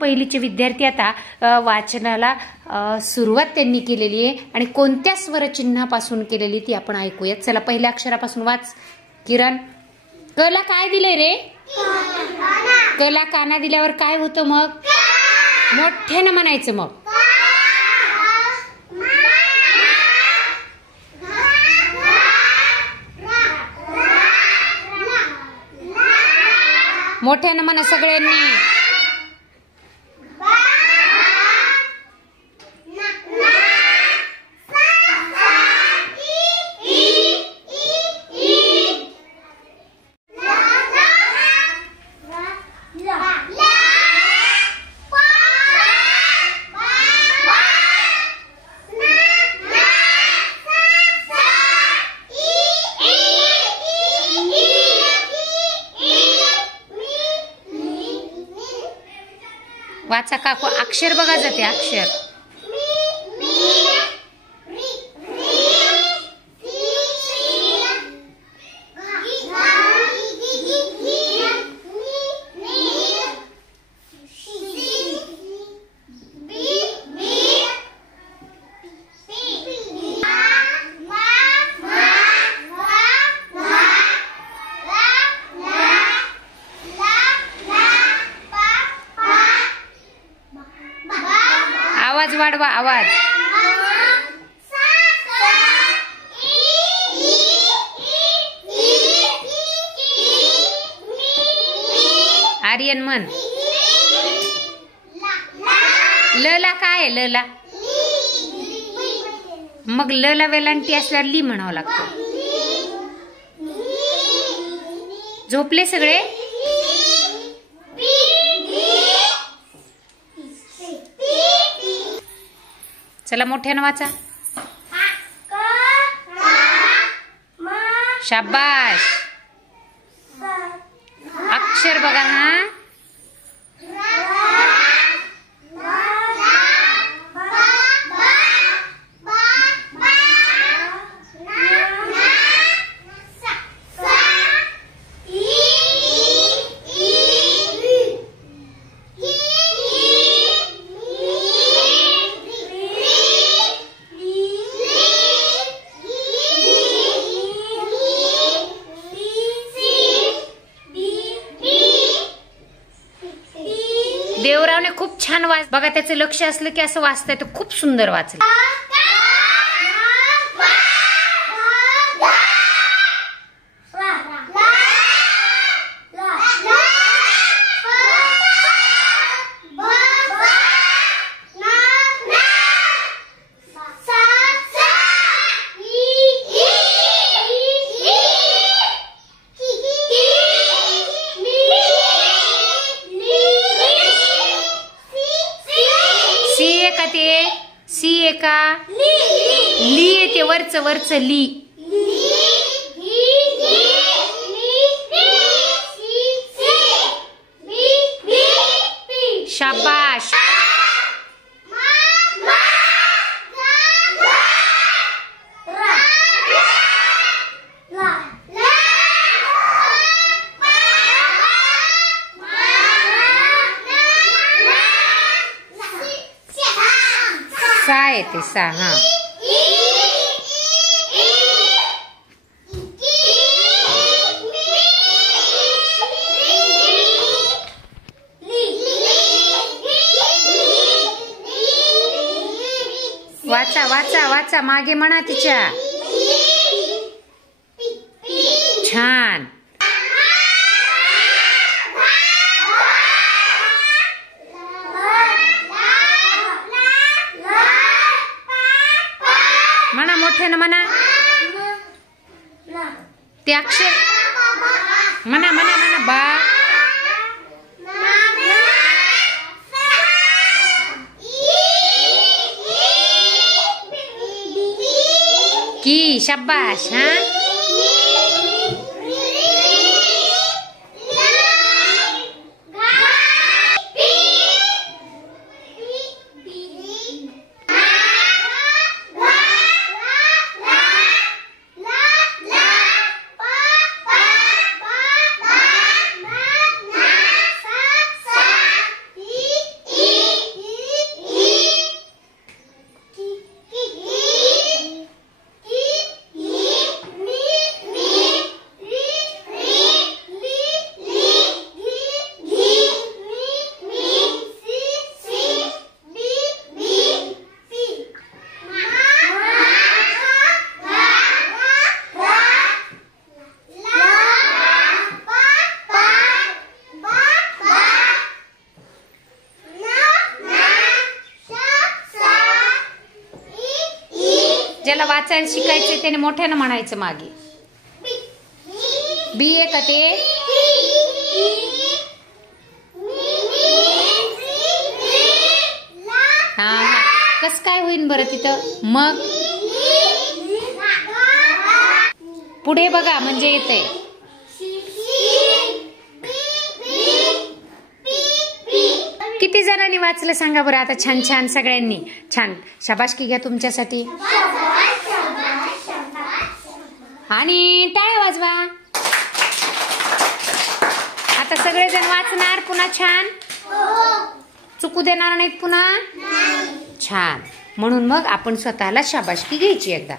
पहिलीचे विद्यार्थी आता वाचनाला सुरुवात त्यांनी केलेली आहे आणि कोणत्या स्वरचिन्हापासून केलेली ती आपण ऐकूयात. चला पहिल्या अक्षरापासून वाच किरण. कला काय दिले रे? कला काना दिल्यावर काय होतं मग? मोठ्यानं म्हणायचं. मग मोठ्यानं म्हणा सगळ्यांनी. वाचा काकू. अक्षर बघा जाते अक्षर. आवाज वाढवा. आवाज. आर्यन म्हण. लला काय? लला. मग लला वेलांटी असल्यावर ली म्हणावं लागतं. झोपले सगळे? चला मोठ्यानं वाचा. शाबाश. अक्षर बघा. हा देवरावने खूप छान वाच बघा. त्याचं लक्ष असलं की असं वाचतंय. तो खूप सुंदर वाचलं. सी एका ली येते. वरचं वरचं ली. शाबाश. सा येते. सा. हा वाचा वाचा वाचा. मागे म्हणा तिच्या. छान. म्हणा मोठ्यानं म्हणा. ते अक्षर म्हणा म्हणा म्हणा. बा. की. शाबाश. हा ज्याला वाचायला शिकायचं त्याने मोठ्यानं म्हणायचं मागे. बी आहे का ते? हा हा. कस काय होईन बरं तिथं? मग पुढे बघा म्हणजे येते. किती जणांनी वाचलं सांगा बरं आता? छान छान सगळ्यांनी छान. शाबासकी घ्या तुमच्यासाठी आणि टाळ्या वाजवा. आता सगळेजण वाचणार पुन्हा. छान. चुकू देणार नाहीत पुन्हा. छान. म्हणून मग आपण स्वतःला शाबासकी घ्यायची एकदा.